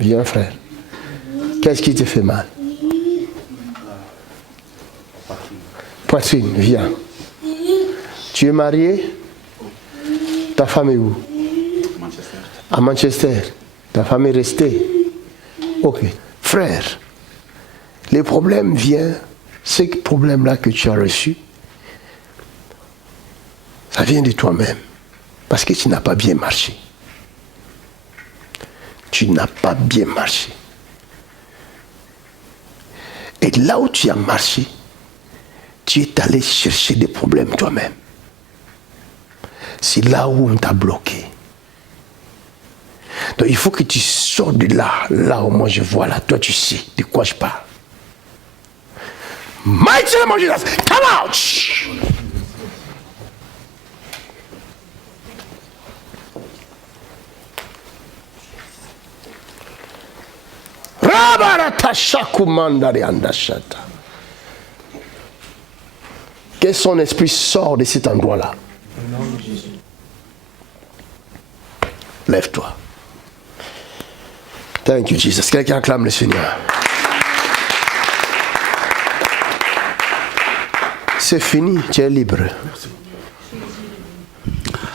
Viens, frère. Qu'est-ce qui te fait mal? Poitrine, viens. Tu es marié? Ta femme est où? À Manchester. Ta femme est restée? Ok. Frère, les problèmes viennent, ces problèmes-là que tu as reçus, ça vient de toi-même. Parce que tu n'as pas bien marché. Tu n'as pas bien marché. Et là où tu as marché, tu es allé chercher des problèmes toi-même. C'est là où on t'a bloqué. Donc il faut que tu sors de là, là où moi je vois là, toi tu sais de quoi je parle. Mighty name of Jesus, come out! Que son esprit sort de cet endroit-là. Lève-toi. Thank you, Jesus. Quelqu'un acclame le Seigneur. C'est fini, tu es libre.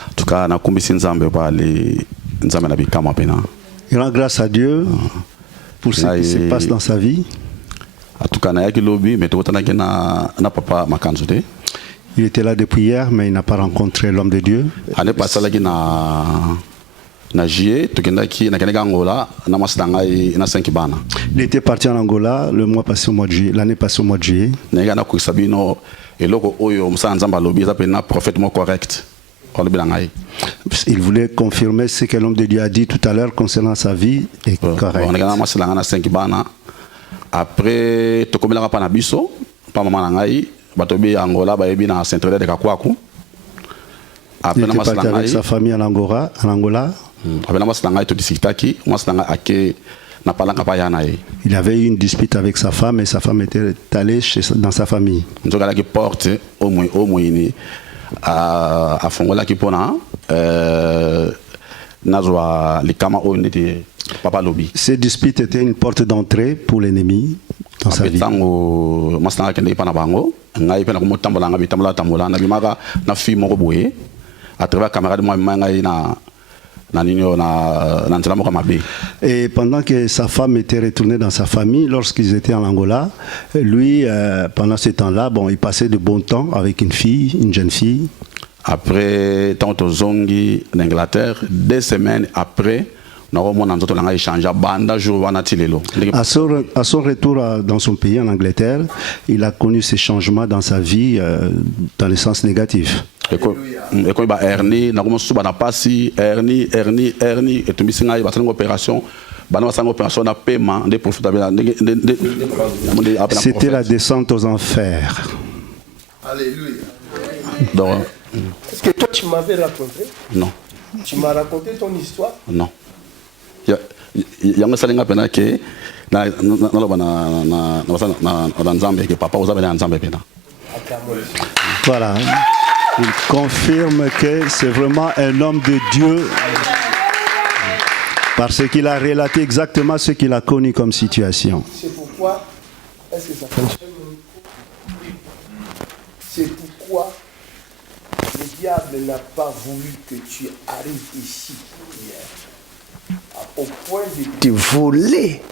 En tout cas, na kumbisi nzambe pale nzambe na bikama pena. Il rend grâce à Dieu pour ce qui se passe dans sa vie. En tout cas, na yaki lobi mais totana na papa makanzote. Il était là depuis hier, mais il n'a pas rencontré l'homme de Dieu. Ane pasalaki na juillet tokendaki na keneka Angola na masanga na 5 bana. Il était parti en Angola le mois passé au mois de juillet, l'année passée au mois de juillet. Na ngana ko sabino eloko oyo musanzamba lobi za pe na prophètement correct. Il voulait confirmer ce que l'homme de Dieu a dit tout à l'heure concernant sa vie est correct. On a masanga na 5 bana. Après tokomela pa na biso pa mama na ngai batobi Angola ba yebi na centre de Kakwaku. Il était parti avec sa famille en Angola. Il avait eu une dispute avec sa femme et sa femme était allée dans sa famille. Ces disputes étaient une porte d'entrée pour l'ennemi dans sa vie. Et pendant que sa femme était retournée dans sa famille, lorsqu'ils étaient en Angola, lui, pendant ce temps-là, bon, il passait de bon temps avec une fille, une jeune fille. Après, tant aux Zongi en Angleterre, 2 semaines après, à son retour dans son pays, en Angleterre, il a connu ces changements dans sa vie dans le sens négatif. C'était la descente aux enfers. Alléluia. Est-ce que toi tu m'avais raconté? Non. Tu m'as raconté ton histoire? Non. Voilà. Il confirme que c'est vraiment un homme de Dieu parce qu'il a relaté exactement ce qu'il a connu comme situation. C'est pourquoi, est-ce que ça fonctionne? C'est pourquoi le diable n'a pas voulu que tu arrives ici hier, au point de te voler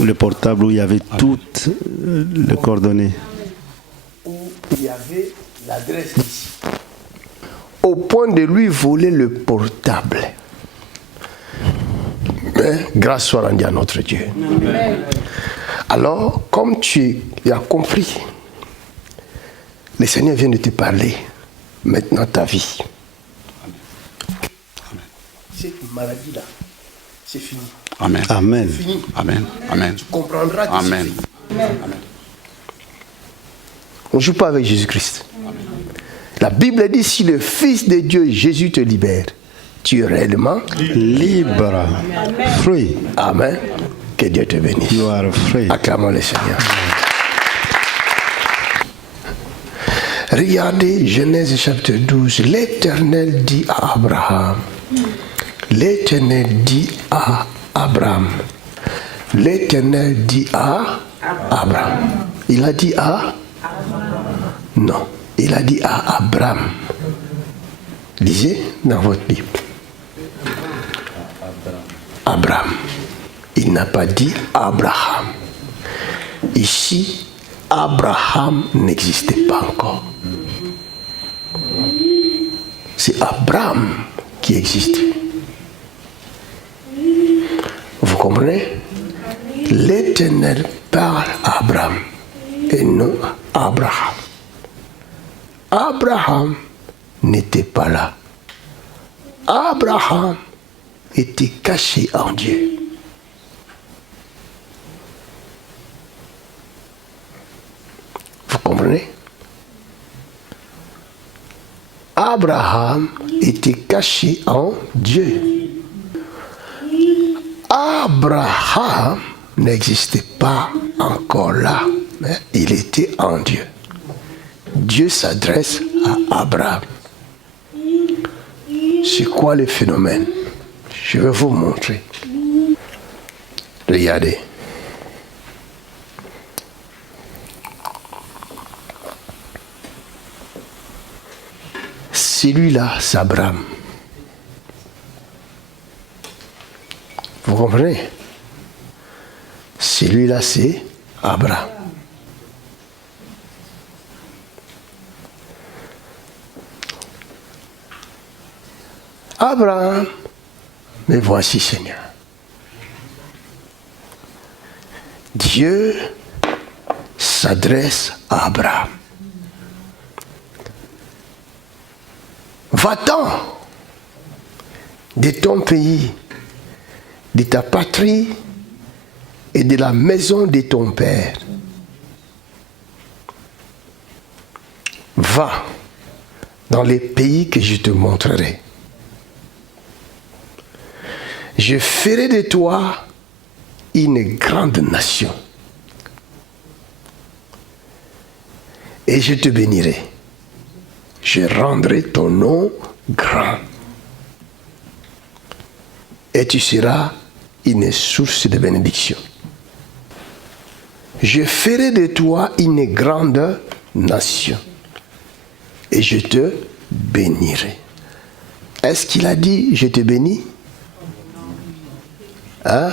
le portable où il y avait toutes les coordonnées. Où il y avait l'adresse ici. Au point de lui voler le portable. Mais grâce soit rendue à notre Dieu. Amen. Alors, comme tu as compris, le Seigneur vient de te parler. Maintenant, ta vie. Cette maladie-là, c'est fini. Amen. Amen. C'est fini. Amen. Amen. Tu comprendras que Amen. c'est fini. Amen. On ne joue pas avec Jésus-Christ. La Bible dit, si le Fils de Dieu, Jésus, te libère, tu es réellement libre. Free. Amen. Que Dieu te bénisse. You are free. Acclamons le Seigneur. Regardez Genèse chapitre 12. L'Éternel dit à Abraham, L'Éternel dit à Abraham. L'Éternel dit à Abraham. Il a dit à? Non. Il a dit à Abraham. Lisez dans votre Bible. Abraham. Il n'a pas dit Abraham. Ici, Abraham n'existait pas encore. C'est Abraham qui existait. Vous comprenez? L'Éternel parle à Abraham et non à Abraham. Abraham n'était pas là. Abraham était caché en Dieu. Vous comprenez? Abraham était caché en Dieu. Abraham n'existait pas encore là, mais il était en Dieu. Dieu s'adresse à Abraham. C'est quoi le phénomène? Je vais vous montrer. Regardez. Celui-là, c'est Abraham. Vous comprenez? Celui-là, c'est Abraham. Abraham, mais voici Seigneur. Dieu s'adresse à Abraham. Va-t'en de ton pays, de ta patrie et de la maison de ton père. Va dans les pays que je te montrerai. Je ferai de toi une grande nation. Et je te bénirai. Je rendrai ton nom grand. Et tu seras une source de bénédiction. Je ferai de toi une grande nation. Et je te bénirai. Est-ce qu'il a dit je te bénis? Hein?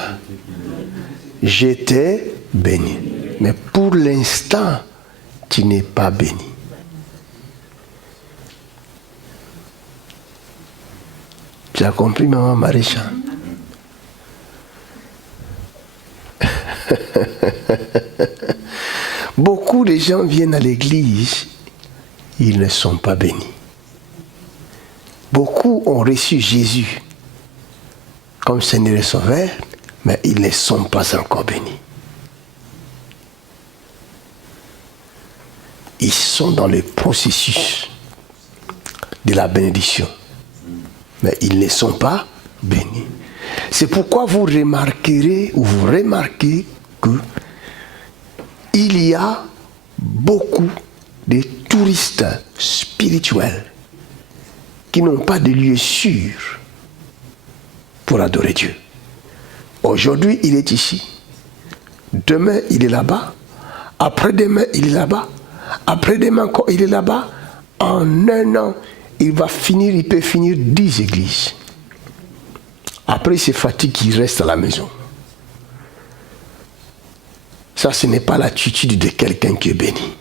Je t'ai béni. Mais pour l'instant, tu n'es pas béni. Tu as compris, maman Maréchal? Beaucoup de gens viennent à l'église, ils ne sont pas bénis. Beaucoup ont reçu Jésus comme Seigneur et Sauveur, mais ils ne sont pas encore bénis. Ils sont dans le processus de la bénédiction, mais ils ne sont pas bénis. C'est pourquoi vous remarquerez ou vous remarquez que il y a beaucoup de touristes spirituels qui n'ont pas de lieu sûr pour adorer Dieu. Aujourd'hui, il est ici. Demain, il est là-bas. Après-demain, il est là-bas. Après-demain, quand il est là-bas, en un an, il peut finir 10 églises. Après, il se fatigue, il reste à la maison. Ça, ce n'est pas l'attitude de quelqu'un qui est béni.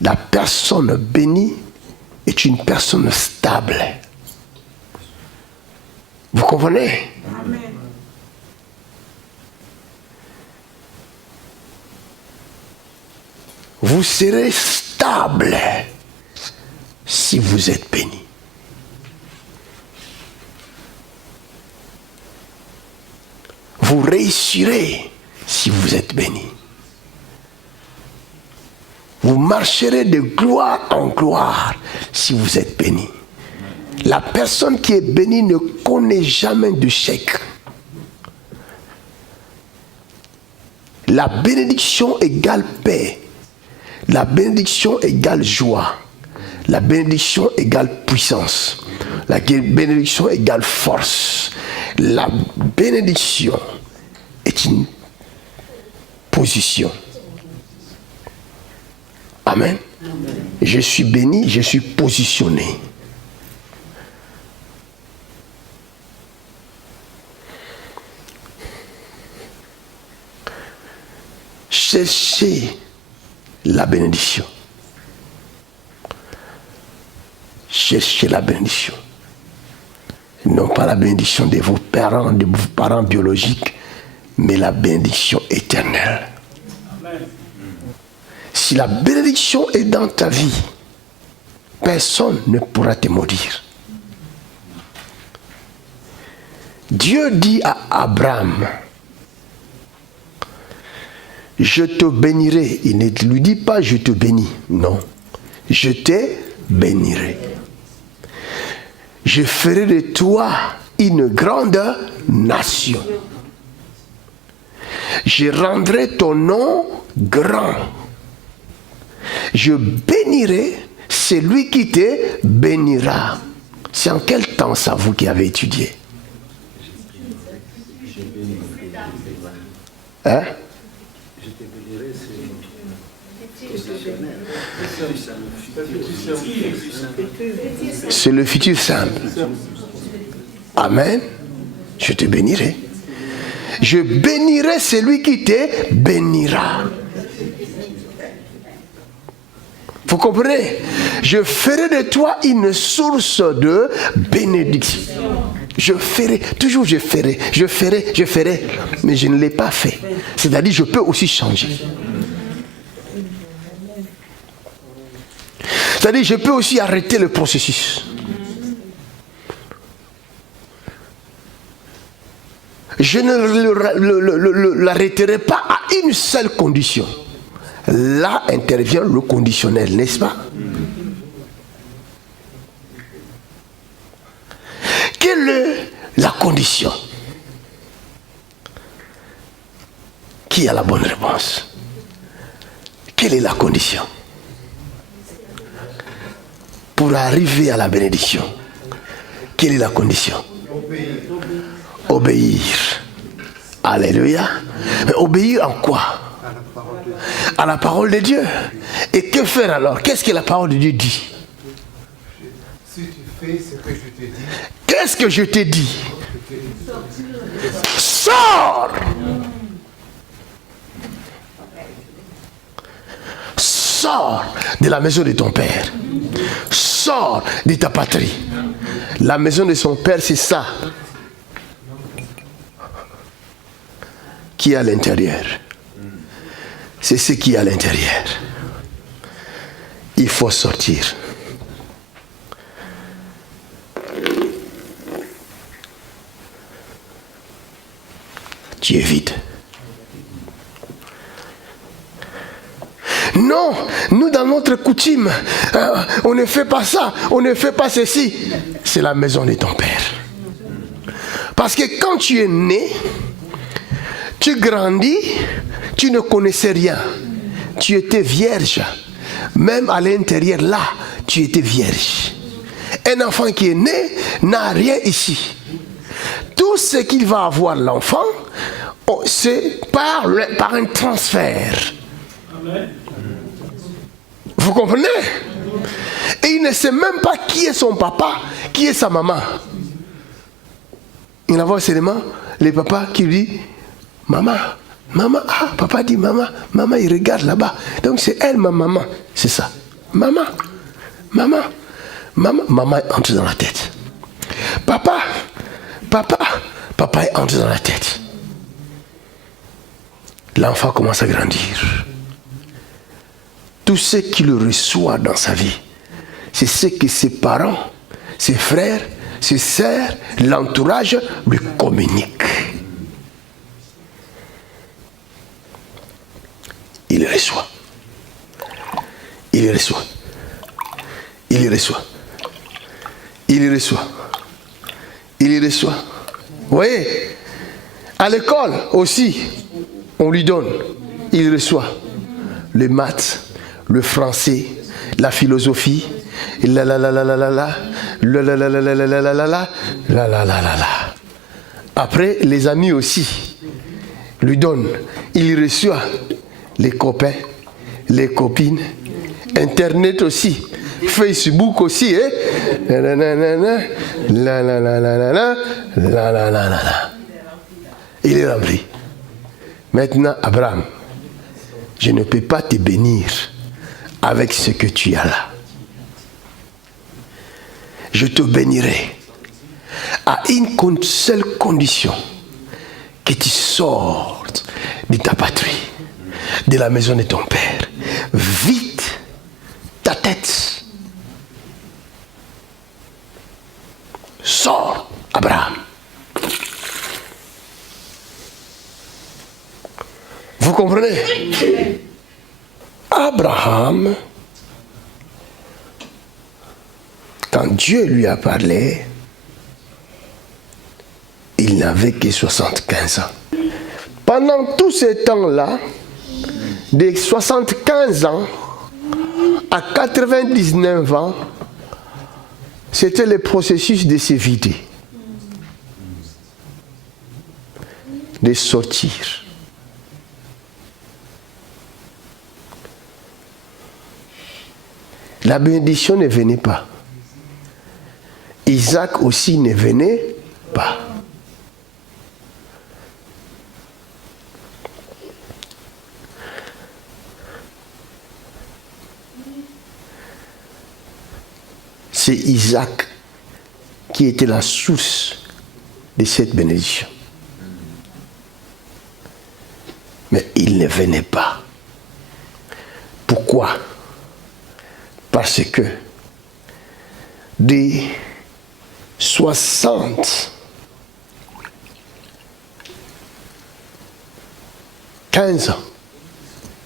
La personne bénie est une personne stable. Vous comprenez? Amen. Vous serez stable si vous êtes béni. Vous réussirez si vous êtes béni. Vous marcherez de gloire en gloire si vous êtes béni. La personne qui est bénie ne connaît jamais de chèque. La bénédiction égale paix. La bénédiction égale joie. La bénédiction égale puissance. La bénédiction égale force. La bénédiction est une position. Amen. Je suis béni, je suis positionné. Cherchez la bénédiction. Cherchez la bénédiction. Non pas la bénédiction de vos parents biologiques, mais la bénédiction éternelle. Amen. Si la bénédiction est dans ta vie, personne ne pourra te maudire. Dieu dit à Abraham, je te bénirai. Il ne lui dit pas je te bénis. Non. Je te bénirai. Je ferai de toi une grande nation. Je rendrai ton nom grand. Je bénirai celui qui te bénira. C'est en quel temps ça, vous qui avez étudié? Hein? C'est le futur simple. Amen. Je te bénirai. Je bénirai celui qui te bénira. Vous comprenez? Je ferai de toi une source de bénédiction. Je ferai, toujours je ferai, mais je ne l'ai pas fait. C'est-à-dire, je peux aussi changer. C'est-à-dire, je peux aussi arrêter le processus. Je ne l'arrêterai pas à une seule condition. Là intervient le conditionnel, n'est-ce pas? Quelle est la condition? Qui a la bonne réponse? Quelle est la condition? Pour arriver à la bénédiction, quelle est la condition? Obéir. Alléluia. Mais obéir en quoi? À la parole de Dieu. Et que faire alors? Qu'est-ce que la parole de Dieu dit? Si tu fais ce que je te dis. Qu'est-ce que je t'ai dit? Sors! Sors de la maison de ton père. Sors de ta patrie. La maison de son père, c'est ça. Qui est à l'intérieur. C'est ce qui est à l'intérieur. Il faut sortir. Tu es vide. Non, nous dans notre coutume, on ne fait pas ça, on ne fait pas ceci. C'est la maison de ton père. Parce que quand tu es né, tu grandis, tu ne connaissais rien. Tu étais vierge. Même à l'intérieur, là, tu étais vierge. Un enfant qui est né n'a rien ici. Tout ce qu'il va avoir, l'enfant, c'est par un transfert. Amen. Vous comprenez? Et il ne sait même pas qui est son papa, qui est sa maman. Il a seulement les papas qui lui disent maman, maman, ah, papa dit maman, maman, il regarde là-bas. Donc c'est elle, ma maman. C'est ça. Maman, maman, maman, maman entre dans la tête. Papa, papa, papa entre dans la tête. L'enfant commence à grandir. Tout ce qu'il reçoit dans sa vie, c'est ce que ses parents, ses frères, ses sœurs, l'entourage lui communiquent. Il reçoit. Il reçoit. Il reçoit. Il reçoit. Il reçoit. Vous voyez, à l'école aussi, on lui donne. Il reçoit les maths, le français, la philosophie, la la la la la la la, la la la la la la la la la la, la la la la la. Après, les amis aussi lui donnent. Il reçoit les copains, les copines, Internet aussi, Facebook aussi, hein? La la la la la, la la la la la, la la la la. Il est rempli. Maintenant, Abraham, je ne peux pas te bénir avec ce que tu as là. Je te bénirai à une seule condition, que tu sortes de ta patrie, de la maison de ton père. Vite ta tête. Sors, Abraham. Vous comprenez? Abraham, quand Dieu lui a parlé, il n'avait que 75 ans. Pendant tout ce temps-là, de 75 ans à 99 ans, c'était le processus de se vider, de sortir. La bénédiction ne venait pas. Isaac aussi ne venait pas. C'est Isaac qui était la source de cette bénédiction. Mais il ne venait pas. Pourquoi? Parce que des 75 ans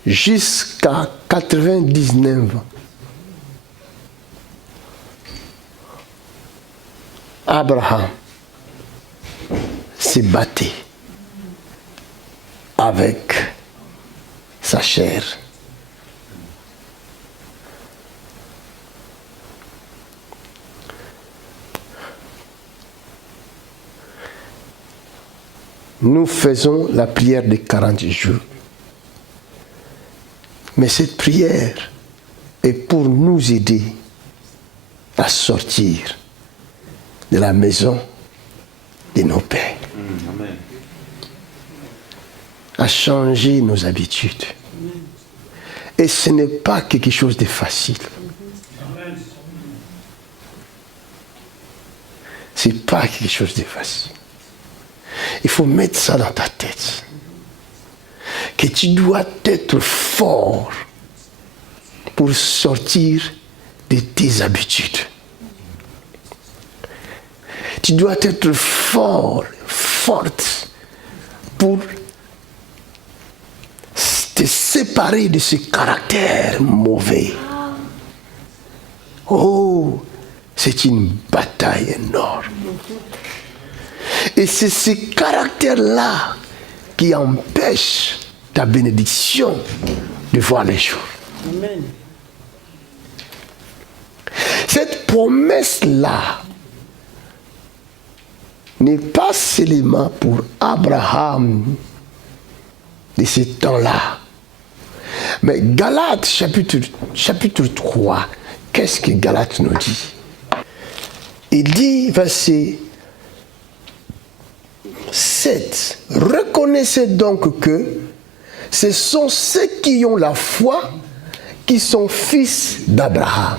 jusqu'à 99 ans, Abraham s'est battu avec sa chair. Nous faisons la prière de 40 jours. Mais cette prière est pour nous aider à sortir de la maison de nos pères. Amen. À changer nos habitudes. Et ce n'est pas quelque chose de facile. Ce n'est pas quelque chose de facile. Il faut mettre ça dans ta tête. Que tu dois être fort pour sortir de tes habitudes. Tu dois être fort, forte pour te séparer de ce caractère mauvais. Oh, c'est une bataille énorme. Et c'est ce caractère-là qui empêche ta bénédiction de voir les jours. Amen. Cette promesse-là n'est pas seulement pour Abraham de ce temps-là. Mais Galates chapitre 3, qu'est-ce que Galates nous dit? Il dit, verset 7, reconnaissez donc que ce sont ceux qui ont la foi qui sont fils d'Abraham.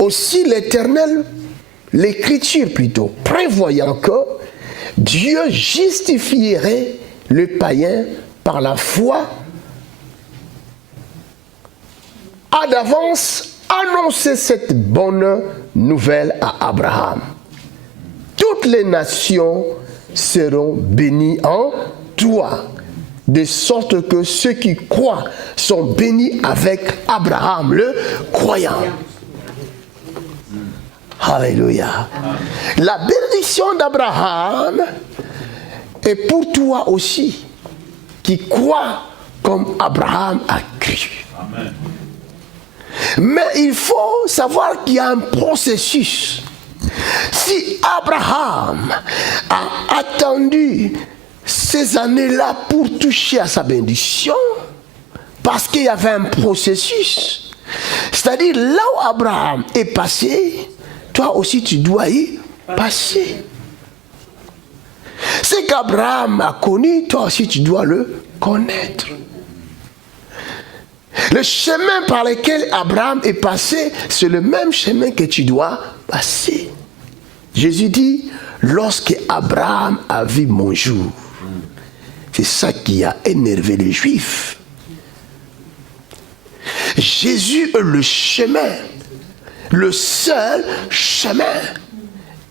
Aussi l'Éternel, l'Écriture plutôt, prévoyant que Dieu justifierait le païen par la foi, a d'avance annoncé cette bonne nouvelle à Abraham. Toutes les nations seront bénies en toi, de sorte que ceux qui croient sont bénis avec Abraham, le croyant. Alléluia. La bénédiction d'Abraham est pour toi aussi, qui crois comme Abraham a cru. Amen. Mais il faut savoir qu'il y a un processus. Si Abraham a attendu ces années-là pour toucher à sa bénédiction, parce qu'il y avait un processus, c'est-à-dire là où Abraham est passé, toi aussi tu dois y passer. Ce qu'Abraham a connu, toi aussi tu dois le connaître. Le chemin par lequel Abraham est passé, c'est le même chemin que tu dois passer. Jésus dit, lorsque Abraham a vu mon jour, c'est ça qui a énervé les Juifs. Jésus est le chemin, le seul chemin.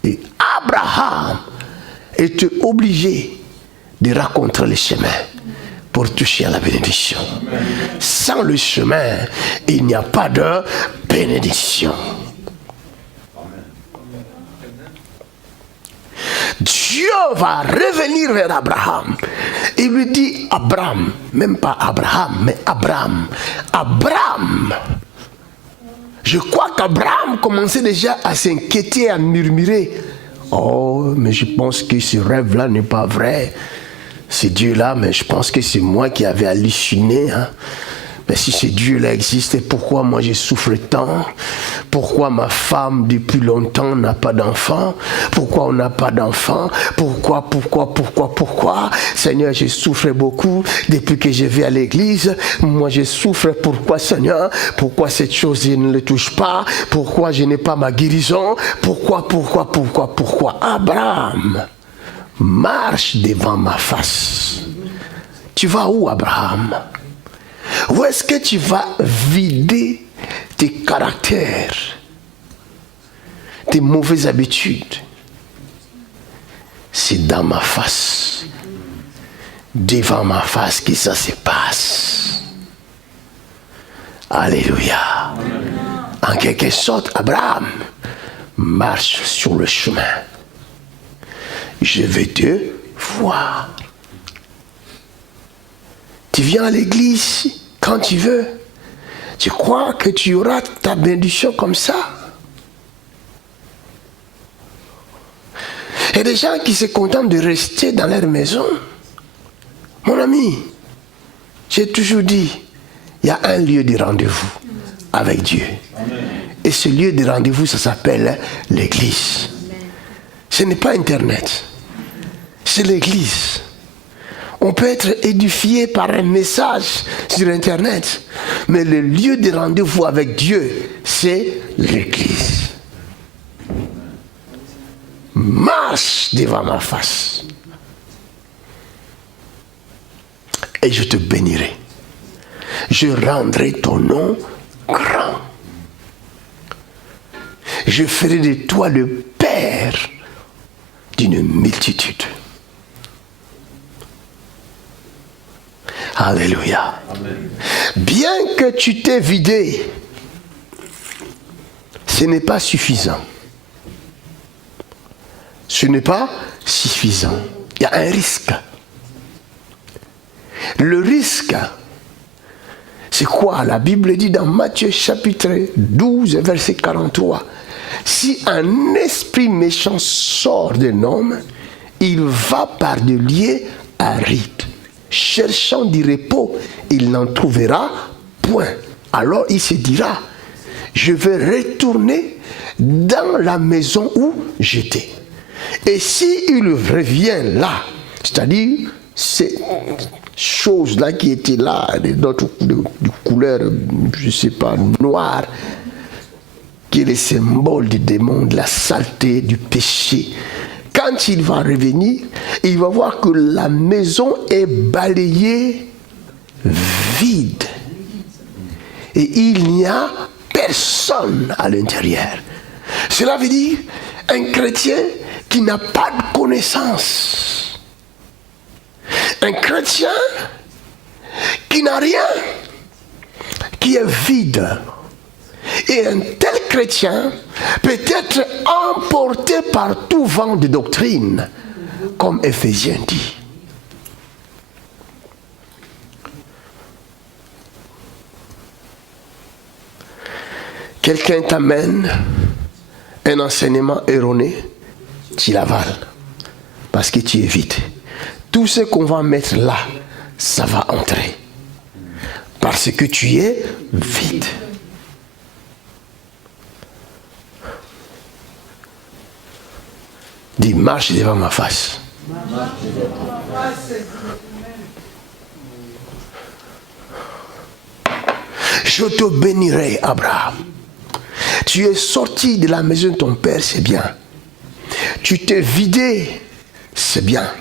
Et Abraham était obligé de rencontrer le chemin pour toucher à la bénédiction. Sans le chemin, il n'y a pas de bénédiction. Dieu va revenir vers Abraham. Il lui dit Abraham, même pas Abraham, mais Abraham. Abraham. Je crois qu'Abraham commençait déjà à s'inquiéter, à murmurer. Oh, mais je pense que ce rêve-là n'est pas vrai. C'est Dieu-là, mais je pense que c'est moi qui avais halluciné. Hein. Mais si ce Dieu-là existait, pourquoi moi je souffre tant? Pourquoi ma femme depuis longtemps n'a pas d'enfant? Pourquoi on n'a pas d'enfant? Pourquoi? Seigneur, je souffre beaucoup depuis que je vais à l'église. Moi je souffre, pourquoi Seigneur? Pourquoi cette chose je ne le touche pas? Pourquoi je n'ai pas ma guérison? Pourquoi? Abraham, marche devant ma face. Tu vas où, Abraham? Où est-ce que tu vas vider tes caractères, tes mauvaises habitudes? C'est dans ma face, devant ma face que ça se passe. Alléluia. En quelque sorte, Abraham marche sur le chemin. Je vais te voir. Tu viens à l'église quand tu veux. Tu crois que tu auras ta bénédiction comme ça? Il y a des gens qui se contentent de rester dans leur maison. Mon ami, j'ai toujours dit, il y a un lieu de rendez-vous avec Dieu. Et ce lieu de rendez-vous, ça s'appelle l'église. Ce n'est pas Internet, c'est l'église. On peut être édifié par un message sur Internet, mais le lieu de rendez-vous avec Dieu, c'est l'église. Marche devant ma face et je te bénirai. Je rendrai ton nom grand. Je ferai de toi le père d'une multitude. Alléluia. Amen. Bien que tu t'aies vidé, ce n'est pas suffisant. Ce n'est pas suffisant. Il y a un risque. Le risque, c'est quoi? La Bible dit dans Matthieu chapitre 12, verset 43. Si un esprit méchant sort d'un homme, il va par des lieux arides. Cherchant du repos, il n'en trouvera point. Alors il se dira, je vais retourner dans la maison où j'étais. Et s'il revient là, c'est-à-dire ces choses-là qui étaient là, d'autres de couleur, je ne sais pas, noire, qui est le symbole du démon, de la saleté, du péché. Quand il va revenir, il va voir que la maison est balayée vide. Et il n'y a personne à l'intérieur. Cela veut dire un chrétien qui n'a pas de connaissance. Un chrétien qui n'a rien, qui est vide. Et un tel chrétien peut être emporté par tout vent de doctrine, comme Éphésiens dit. quelqu'un t'amène un enseignement erroné, tu l'avales. Parce que tu es vide. Tout ce qu'on va mettre là, ça va entrer. Parce que tu es vide. Dis, marche devant ma face. Je te bénirai, Abraham. Tu es sorti de la maison de ton père, c'est bien. Tu t'es vidé, c'est bien.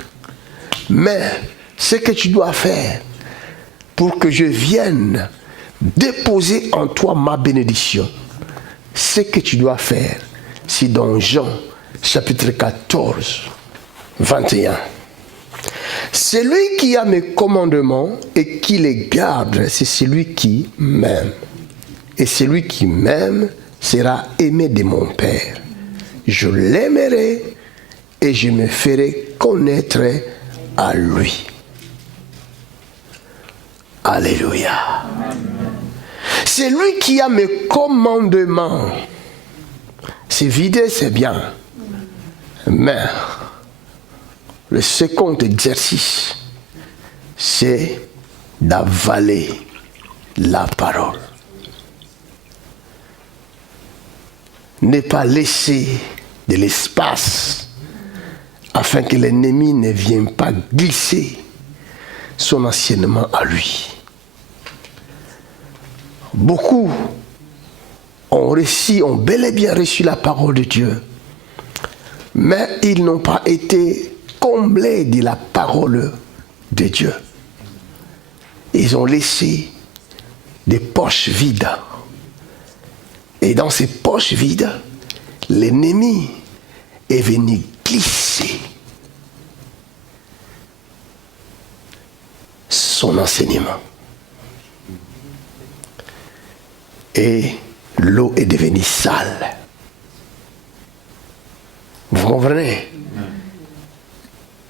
Mais ce que tu dois faire pour que je vienne déposer en toi ma bénédiction, ce que tu dois faire, c'est dans Jean chapitre 14, 21. Celui qui a mes commandements et qui les garde, c'est celui qui m'aime. Et celui qui m'aime sera aimé de mon Père. Je l'aimerai et je me ferai connaître à lui. Alléluia. C'est lui qui a mes commandements. C'est vidé, c'est bien. Mais le second exercice, c'est d'avaler la parole. Ne pas laisser de l'espace afin que l'ennemi ne vienne pas glisser son enseignement à lui. Beaucoup ont bel et bien reçu la parole de Dieu, mais ils n'ont pas été comblés de la parole de Dieu. Ils ont laissé des poches vides. Et dans ces poches vides, l'ennemi est venu glisser son enseignement. Et l'eau est devenue sale. Vous comprenez?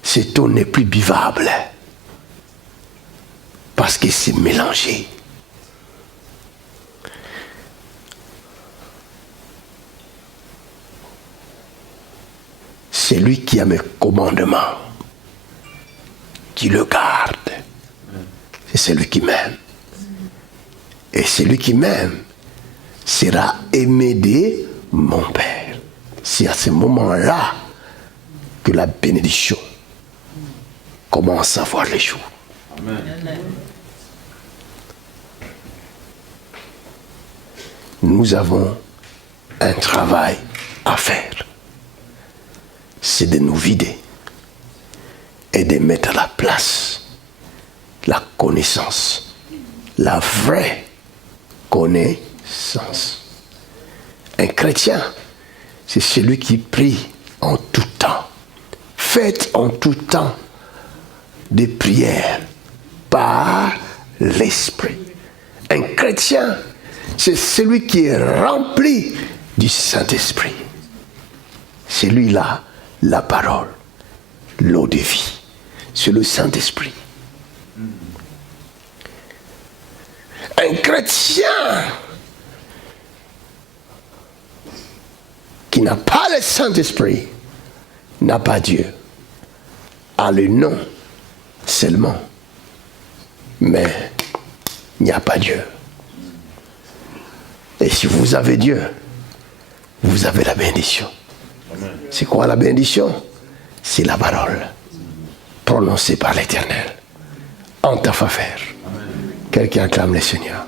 Cette eau n'est plus buvable parce que c'est mélangé. C'est lui qui a mes commandements, qui le garde. C'est celui qui m'aime. Et celui qui m'aime sera aimé de mon Père. C'est à ce moment-là que la bénédiction commence à voir les jours. Amen. Nous avons un travail à faire. C'est de nous vider et de mettre à la place la connaissance, la vraie connaissance. Un chrétien, c'est celui qui prie en tout temps. Faites en tout temps des prières par l'Esprit. Un chrétien, c'est celui qui est rempli du Saint-Esprit. C'est lui-là, la parole, l'eau de vie. C'est le Saint-Esprit. Un chrétien qui n'a pas le Saint-Esprit n'a pas Dieu. A le nom seulement. Mais il n'y a pas Dieu. Et si vous avez Dieu, vous avez la bénédiction. C'est quoi la bénédiction? C'est la parole prononcée par l'Éternel en ta faveur. Quelqu'un acclame le Seigneur.